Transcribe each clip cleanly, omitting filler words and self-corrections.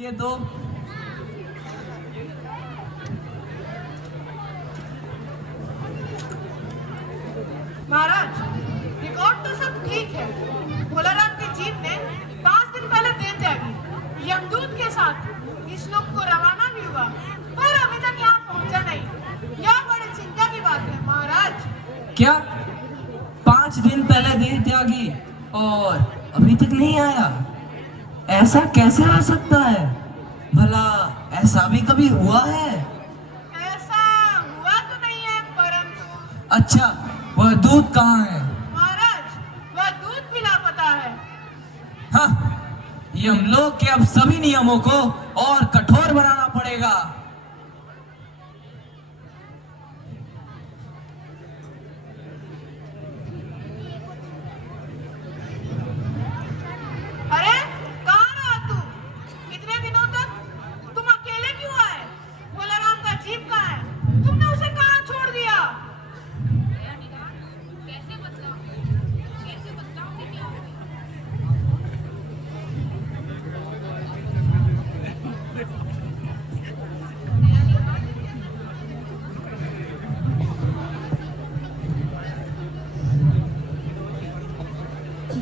ये दो। महाराज, रिकॉर्ड तो सब ठीक है। भोलाराम की जीप ने 5 दिन पहले देह त्यागी। यमदूत के साथ इस लोग को रवाना भी हुआ, पर अभी तक यहाँ पहुंचा नहीं। यह बड़ी चिंता की बात है महाराज। क्या 5 दिन पहले देह त्यागी और अभी तक नहीं आया? ऐसा कैसे हो सकता है? भला ऐसा भी कभी हुआ है? ऐसा हुआ तो नहीं है, परंतु अच्छा, वह दूध कहाँ है? महाराज, वह दूध भी लापता है। हाँ, यमलोक के अब सभी नियमों को और कठोर बनाना पड़ेगा। अरे कहाँ रहा तू? इतने दिनों तक तुम अकेले क्यों आए? भोलाराम का जीप कहाँ है? तुमने उसे कहाँ छोड़ दिया?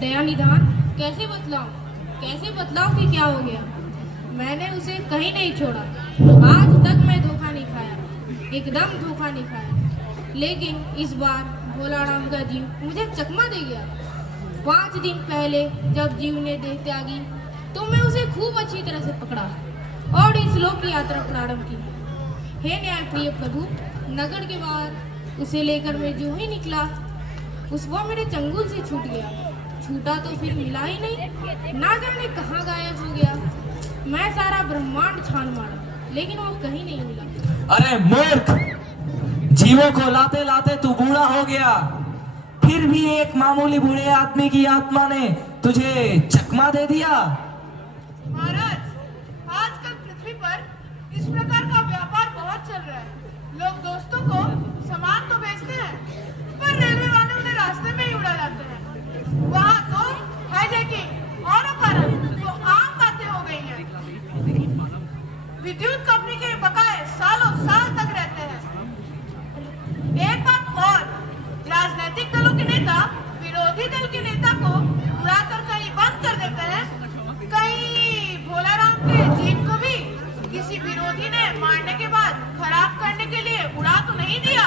दया निधान, कैसे बतलाऊं कि क्या हो गया। मैंने उसे कहीं नहीं छोड़ा। आज तक मैं धोखा नहीं खाया, एकदम धोखा नहीं खाया। लेकिन इस बार भोलाराम का जीव मुझे चकमा दे गया। 5 दिन पहले जब जीव ने देह त्यागी तो मैं उसे खूब अच्छी तरह से पकड़ा और इस लोक की यात्रा प्रारंभ की। हे न्यायप्रिय प्रभु, नगर के बाहर उसे लेकर मैं जो ही निकला वो मेरे चंगुल से छूट गया। छूटा तो फिर मिला ही नहीं, ना जाने कहाँ गायब हो गया। मैं सारा ब्रह्मांड छान मारा, लेकिन वो कहीं नहीं मिला। अरे मूर्ख, जीवों को लाते लाते तू बूढ़ा हो गया, फिर भी एक मामूली बूढ़े आदमी की आत्मा ने तुझे चकमा दे दिया। महाराज, आजकल पृथ्वी पर इस प्रकार का व्यापार बहुत चल रहा है। लोग दोस्तों को सामान तो बेचते हैं, पर रेलवे वाले उन्हें रास्ते में ही उड़ा जाते हैं। वहाँ तो हाईजैकिंग और अपहरण तो आम बातें हो गई हैं। विद्युत कंपनी के बकाए सालों साल तक रहते हैं। एक बात और, राजनीतिक दलों के नेता विरोधी दल के नेता को उड़ाकर कहीं बंद कर देते हैं। कहीं भोलाराम के जीप को भी किसी विरोधी ने मारने के बाद खराब करने के लिए उड़ा तो नहीं दिया।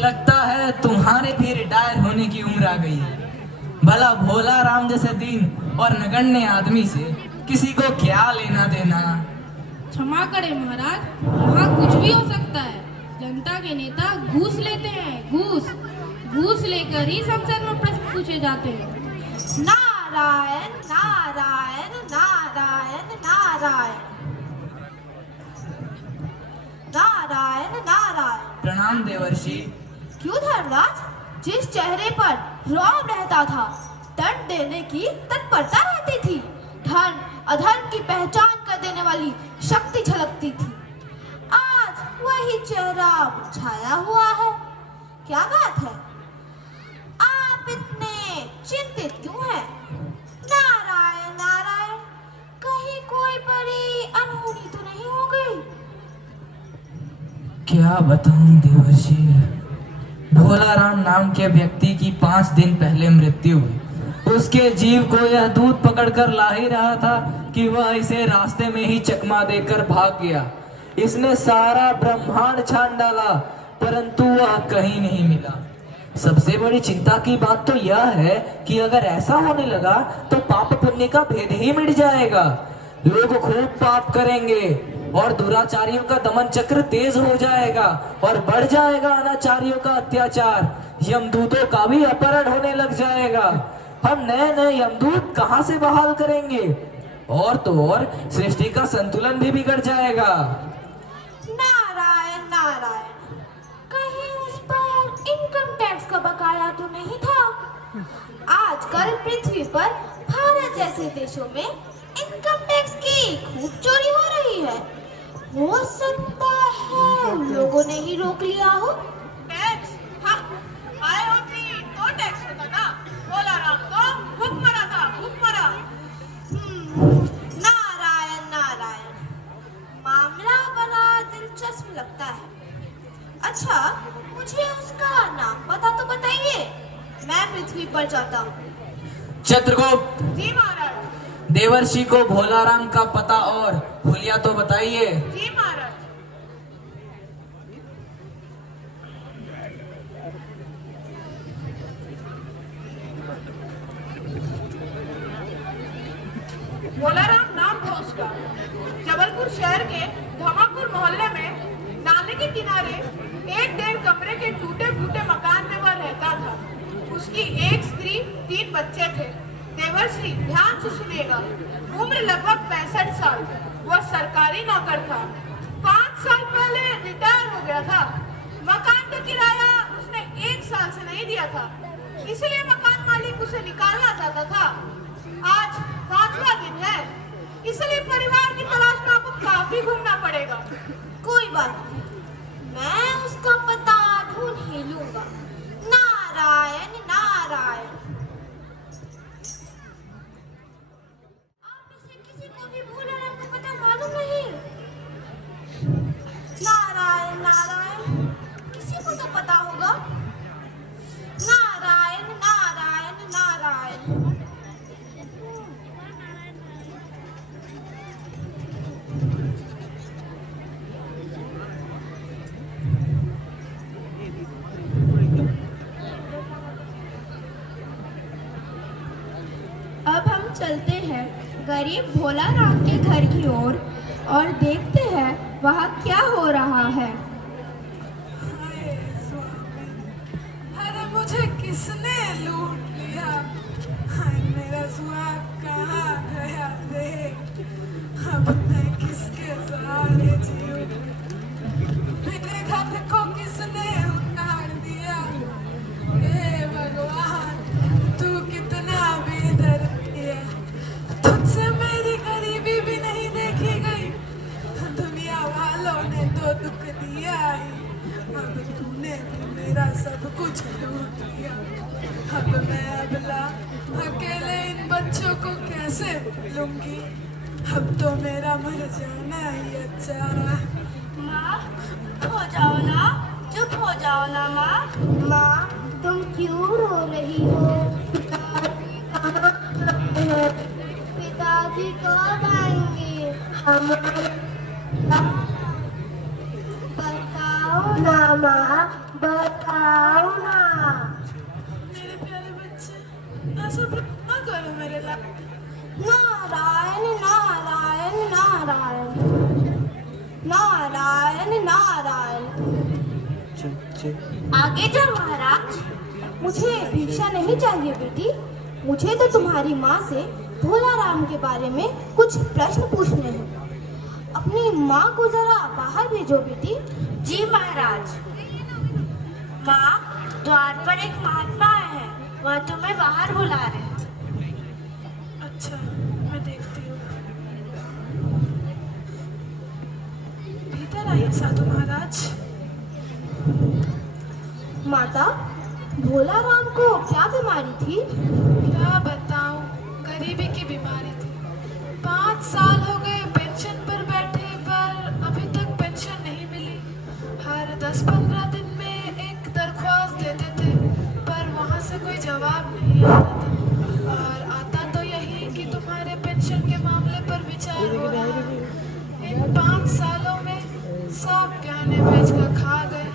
लगता है तुम्हारे भी रिटायर होने की उम्र आ गई है। भला भोलाराम जैसे दीन और नगण्य आदमी से किसी को क्या लेना देना। क्षमा करें महाराज, वहाँ कुछ भी हो सकता है। जनता के नेता घूस लेते हैं, घूस लेकर ही संसद में प्रश्न पूछे जाते हैं। नारायण नारायण नारायण नारायण नारायण नारायण। प्रणाम देवर्षि। क्यों धर्मराज, जिस चेहरे पर रौब रहता था, दंड देने की तत्परता रहती थी, धर्म अधर्म की पहचान कर देने वाली शक्ति झलकती थी, आज वही चेहरा छाया हुआ है। क्या बात है? आप इतने चिंतित क्यों हैं? नारायण नारायण, कहीं कोई बड़ी अनहोनी तो नहीं हो गई? क्या बताऊं देवर्षि, भोलाराम नाम के व्यक्ति की 5 दिन पहले मृत्यु हुई। उसके जीव को यह दूध पकड़कर ला ही रहा था कि वह इसे रास्ते में ही चकमा देकर भाग गया। इसने सारा ब्रह्मांड छान डाला, परंतु वह कहीं नहीं मिला। सबसे बड़ी चिंता की बात तो यह है कि अगर ऐसा होने लगा तो पाप पुण्य का भेद ही मिट जाएगा। लोग खूब पाप करेंगे और दुराचारियों का दमन चक्र तेज हो जाएगा और बढ़ जाएगा अनाचारियों का अत्याचार। यमदूतों का भी अपहरण होने लग जाएगा। हम नए नए यमदूत कहां से बहाल करेंगे? और तो और सृष्टि का संतुलन भी बिगड़ जाएगा। नारायण नारायण, कहीं उस पर इनकम टैक्स का बकाया तो नहीं था? आजकल पृथ्वी पर भारत जैसे देशों में इनकम टैक्स की खूब चोरी हो रही है। हो सकता है उन लोगों ने ही रोक लिया हो। टैक्स? हाँ, आए होती तो टैक्स होता ना। भोलाराम तो भूख मरा था, भूख मरा। नारायण नारायण, लगता है। अच्छा, मुझे उसका नाम पता तो बताइए, मैं पृथ्वी पर जाता हूँ। चित्रगुप्त, जी महाराज। देवर्षि को भोलाराम का पता और हुलिया तो बताइए। जी महाराज। भोलाराम नाम था उसका। जबलपुर शहर के धमापुर मोहल्ले में नाले के किनारे एक 1.5 कमरे के टूटे फूटे मकान में वह रहता था। उसकी एक स्त्री, 3 बच्चे थे। देवर्षि, ध्यान से सुनिएगा, उम्र लगभग 65 साल। वह सरकारी नौकर था। 5 साल पहले रिटायर हो गया था। मकान का किराया उसने 1 साल से नहीं दिया था, इसलिए मकान मालिक उसे निकालना चाहता था। आज 5वां दिन है, इसलिए परिवार की तलाश में आपको काफी घूमना पड़ेगा। कोई बात नहीं, मैं उसका पता ढूंढ ही लूंगा। नारायण नारायण। आप में से किसी को भी भोलाराम का पता मालूम नहीं? नारायण नारायण, किसी को तो पता होगा। नारायण नारायण नारायण। अब हम चलते हैं गरीब भोलाराम के घर की ओर और देखते हैं वहाँ क्या हो रहा है। हाय स्वामी, अरे मुझे किसने लूट लिया? हाय मेरा सुहाग कहाँ गया रे? अब मैं किसके सहारे जीऊं? मेरे घर को किसने उतार दिया? हे भगवान, तू कितना बेदर्दी है। तुझसे मेरी गरीबी भी नहीं देखी गई। दुनिया वालों ने तो दुख दिया ही, अब तूने भी मेरा सब कुछ लूट लिया। अब मैं अबला अकेले इन बच्चों को कैसे लूंगी? अब तो मेरा मर जाना ही अच्छा है। माँ, हो जाओ ना, चुप हो जाओ ना माँ। माँ, तुम क्यों रो रही हो? पिताजी कब आएंगे? बताओ ना माँ, बताओ ना। मेरे प्यारे बच्चे, ऐसा ना करो मेरे लाल। नारायण नारायण नारायण नारायण नारायण। आगे जा महाराज। मुझे भिक्षा नहीं चाहिए बेटी, मुझे तो तुम्हारी माँ से भोलाराम के बारे में कुछ प्रश्न पूछने हैं। अपनी माँ को जरा बाहर भेजो बेटी। जी महाराज। माँ, द्वार पर एक महात्मा आए हैं, वह तुम्हें बाहर बुला रहे हैं। अच्छा, मैं देखती हूँ। भीतर आइए साधु महाराज। माता, भोलाराम को क्या बीमारी थी? क्या बताऊं, गरीबी की बीमारी थी। 5 साल हो गए पेंशन पर बैठे, पर अभी तक पेंशन नहीं मिली। हर 10-15 दिन में एक दरख्वास्त देते थे, पर वहाँ से कोई जवाब नहीं आता था। और आता तो यही कि तुम्हारे पेंशन के मामले पर विचार हो रहा है। इन 5 सालों में सब गहने बेचकर खा गए,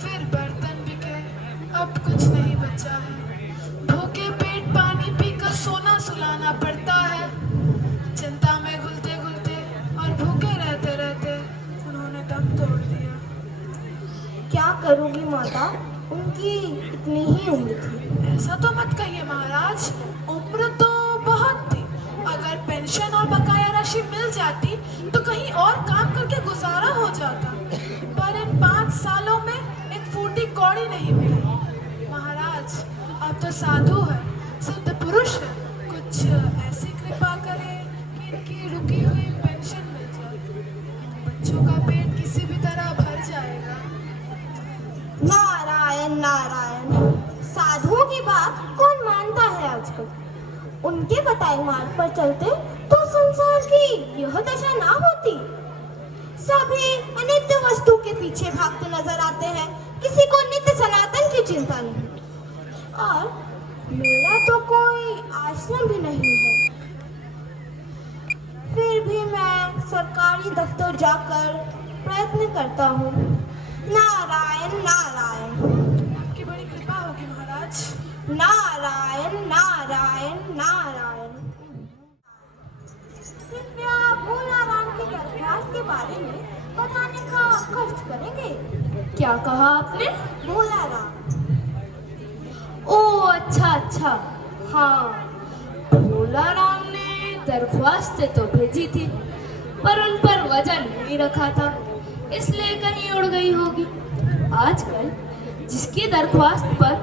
फिर बर्तन बिके, अब कुछ नहीं बचा है। भूखे पेट पानी पीकर सोना सुलाना पड़ता है। चिंता में घुलते घुलते और भूखे रहते रहते उन्होंने दम तोड़ दिया। क्या करूँगी माता, उनकी इतनी ही उम्र थी। ऐसा तो मत कहिए महाराज, उम्र तो बहुत थी। अगर पेंशन और बकाया राशि मिल जाती तो कहीं और काम करके गुजारा हो जाता, पर इन 5 सालों में एक फूटी कौड़ी नहीं मिली। महाराज, अब तो साधु है, सिद्ध पुरुष है, कुछ ऐसी कृपा करे कि इनकी रुकी हुई पेंशन मिल जाए। इन बच्चों का पेट किसी भी तरह भर जाएगा। नारायण नारायण। साधुओं की बात कौन मानता है आजकल? उनके बताए मार्ग पर चलते तो संसार की यह दशा ना होती। सभी अनित्य वस्तु के पीछे भागते नजर आते हैं, किसी को नित्य सनातन की चिंता नहीं। और मेरा तो कोई आश्रम भी नहीं है, फिर भी मैं सरकारी दफ्तर जाकर प्रयत्न करता हूँ। नारायण नारायण। आपकी बड़ी कृपा होगी महाराज। नारायण नारायण नारायण। कृपया भोला राम की दरख्वास्त के बारे में बताने का कष्ट करेंगे। क्या कहा आपने? भोला राम। ओ अच्छा अच्छा, हाँ, भोला राम ने दरख्वास्त तो भेजी थी, पर उन पर वजन नहीं रखा था, इसलिए कहीं उड़ गई होगी। आजकल जिसकी दरख्वास्त पर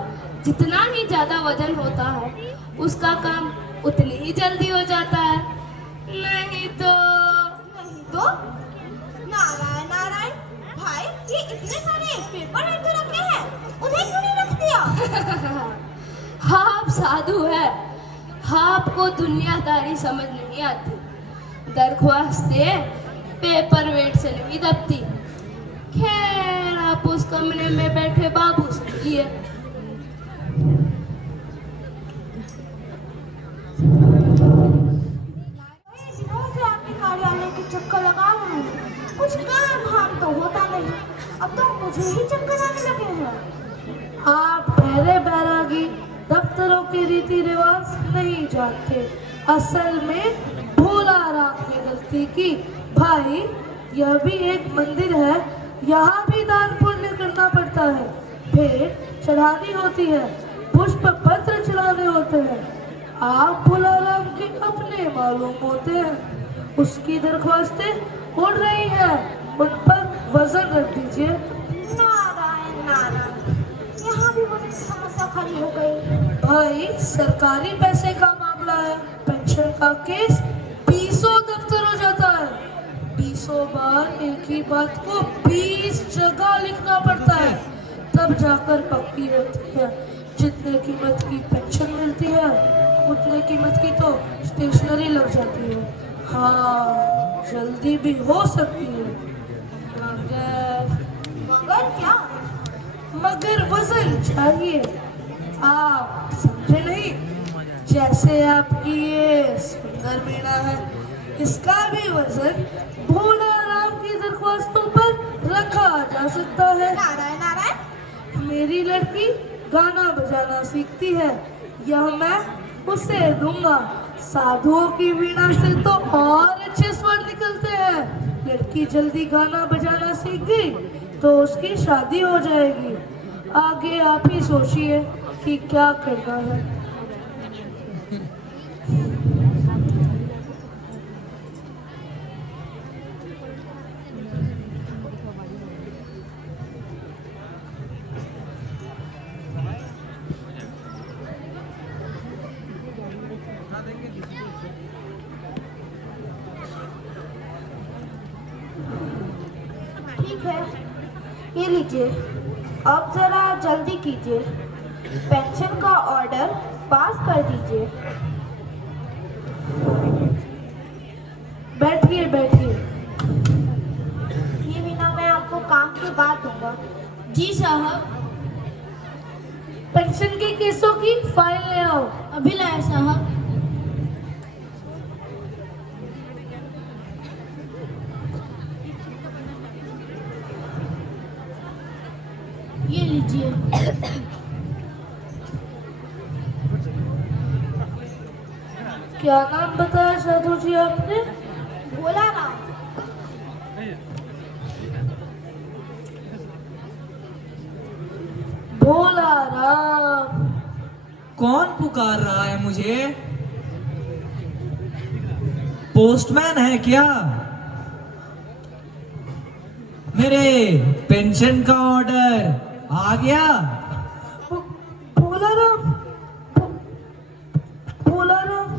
जितना ही ज्यादा वजन होता है, उसका काम उतनी ही जल्दी हो जाता है। नहीं तो नारायण नारायण भाई, ये इतने सारे पेपर ऐसे रखे हैं, उन्हें क्यों नहीं रख दिया? हाँ, आप साधु है, हाँ, आपको दुनियादारी समझ नहीं आती। दरख्वास्तें पेपर वेट से नहीं दबती। खैर, आप उस कमरे में बैठे बाबू समझिए। दिनों से आपके कार्यालय के चक्कर लगा रहे हैं, कुछ काम धाम तो होता नहीं, अब तो मुझे ही चक्कर आने लगे हैं। आप पहले बैरागी दफ्तरों के रीति रिवाज नहीं जानते। असल में भोला राम ने गलती की। भाई, यह भी एक मंदिर है, यहाँ भी दान पुण्य करना पड़ता है, भेंट चढ़ानी होती है, पुष्प पत्र चढ़ाने होते हैं। आप भोला राम के अपने मालूम होते हैं। उसकी दरख्वास्तें उड़ रही हैं, उन पर वजन रख दीजिए। नारायण नारायण, यहाँ भी मुझे समस्या खड़ी हो गई। भाई, सरकारी पैसे का मामला है, पेंशन का केस 20 दफ्तर हो जाता है। 20 बार एक ही बात को 20 जगह लिखना पड़ता है, तब जाकर पक्की होती है। जितने कीमत की पेंशन मिलती है, उतने कीमत की तो स्टेशनरी लग जाती है। हाँ, जल्दी भी हो सकती है, मगर क्या? मगर वजन चाहिए। आप समझे नहीं? जैसे आपकी ये सुंदर वीणा है, इसका भी वजन भोला राम की दरख्वास्तों पर रखा जा सकता है। नारायण नारायण। मेरी लड़की गाना बजाना सीखती है, यह मैं उसे दूंगा। साधुओं की वीणा से तो और अच्छे स्वर निकलते हैं। लड़की जल्दी गाना बजाना सीख गई तो उसकी शादी हो जाएगी। आगे आप ही सोचिए कि क्या करना है। ठीक है, ये लीजिए, अब जरा जल्दी कीजिए, पेंशन का ऑर्डर पास कर दीजिए। बैठिए बैठिए। ये बिना मैं आपको काम के बाद दूंगा। जी साहब, पेंशन के केसों की फाइल ले आओ। अभी लाए साहब। ये लीजिए। क्या नाम बताया साधु जी आपने? भोला राम। भोला राम। कौन पुकार रहा है मुझे? पोस्टमैन है क्या? मेरे पेंशन का ऑर्डर आ गया? भोला राम, भोला राम।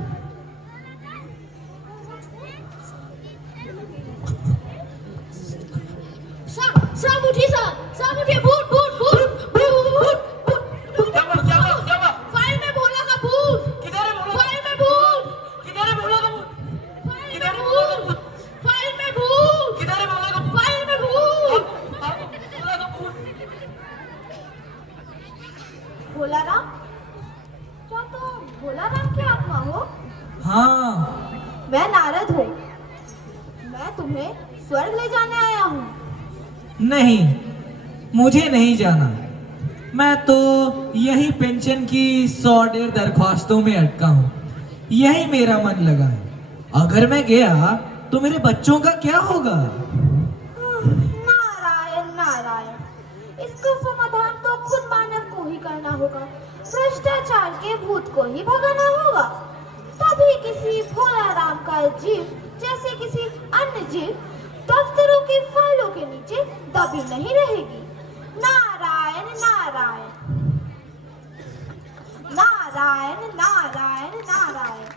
साहब उठिए, साहब उठिए। भूत भूत भूत भूत भूत। क्या फाइल में भोला का भूत। किधर है भोला? फाइल में भूत। किधर है भोला का भूत? फाइल में भूत। फाइल में भूत। किधर है भोला का भूत? मैं तुम्हें स्वर्ग ले जाने आया हूँ। नहीं, मुझे नहीं जाना। मैं तो यही पेंशन की 100 दरख्वास्तों में अटका हूँ। यही मेरा मन लगा है। अगर मैं गया तो मेरे बच्चों का क्या होगा? नारायण नारायण, इसका समाधान तो खुद मानव को ही करना होगा। भ्रष्टाचार के भूत को ही भगाना होगा। तभी किसी भोला राम का जीव जैसे किसी अन्य जीव दफ्तरों की फाइलों के नीचे दबी नहीं रहेगी। नारायण नारायण नारायण नारायण नारायण।